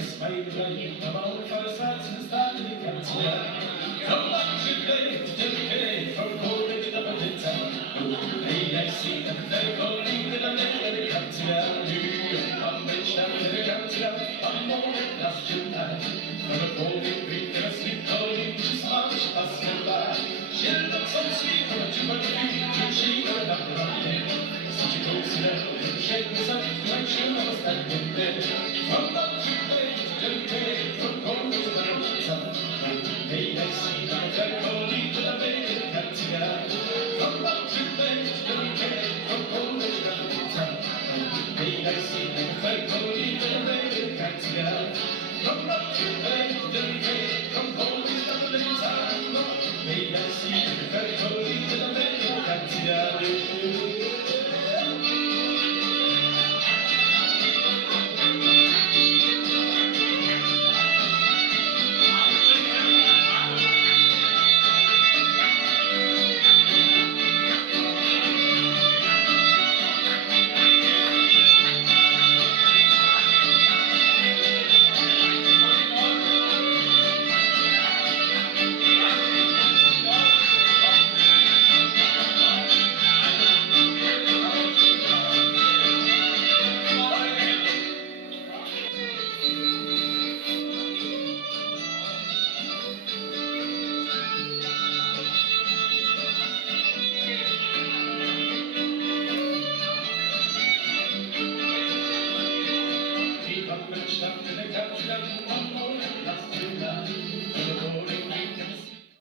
smajdaj, na małe farsacy stary kancja. Zobaczy tej, wtedy, folklory na patyca. Hej, jak si, tak tego, nigdy na mnie kancja. Mam być tam elegancja, a może nas czytać. Ale powiem, teraz Wiktorii, czy smażyć pasjola. Zielno są sweet, ale ci bardziej, rzuci, ale tak naprawdę. Sycie kołsne, siedmy zamknąć się na ostatnim dniu. Zobaczy tej, wtedy, folklory na patyca. Hej, jak si, tak tego, nigdy na mnie kancja. Zobaczy tej, wtedy, folklory na patyca. Hej, jak si, tak tego, nigdy na mnie kancja. Zobaczy tej,